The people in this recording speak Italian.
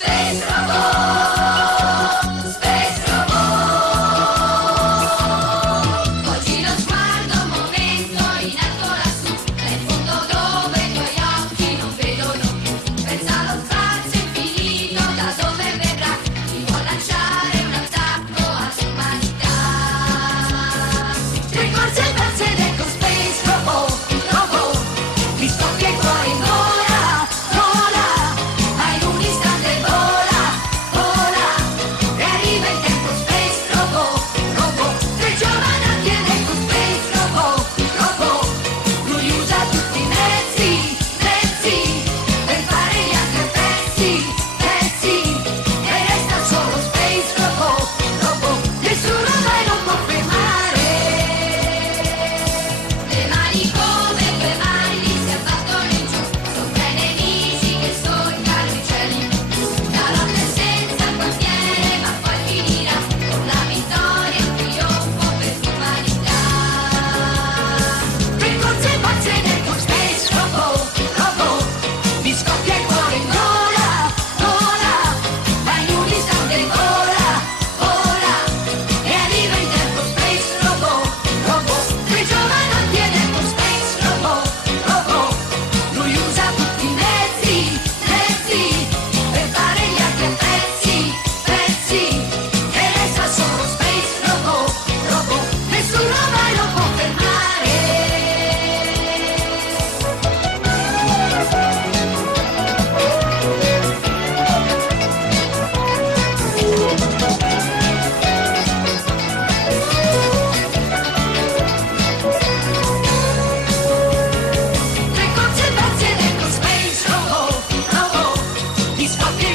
Space Robot, Space Robot. Oggi lo sguardo, un momento in alto lassù, nel fondo dove i tuoi occhi non vedono più. Pensa allo spazio infinito, da dove verrà chi vuol lanciare un attacco all'umanità. Tre corse pazze ecco Space Robot, Robot, mi scoppia il cuore in gola, gola, ma in un istante vola, vola, e arriva il tempo Space Robot, Robot, tre giovanati ed ecco Space Robot, Robot, lui usa tutti i mezzi, mezzi, per fare gli altri a pezzi, pezzi, e resta solo Space Robot, Robot, nessuno mai lo può fermare. Le mani come due mani si abbattono in giù, sopra i nemici che solcano i cieli. La lotta è senza quartiere, ma poi finirà con la vittoria, un trionfo per l'umanità. Per corse pazze ecco Space Robot, Robot, mi scoppia il cuore in gola, gola, ma in un istante vola, vola, e arriva in tempo Space Robot, Robot, tre giovanotti ed ecco Space Robot, Robot, lui usa tutti i mezzi, mezzi, per fare gli altri a pezzi, pezzi, e resta solo Space Robot, Robot, nessuno mai lo può fermare. Tre corse pazze ed ecco Space Robot, Robot, mi scoppia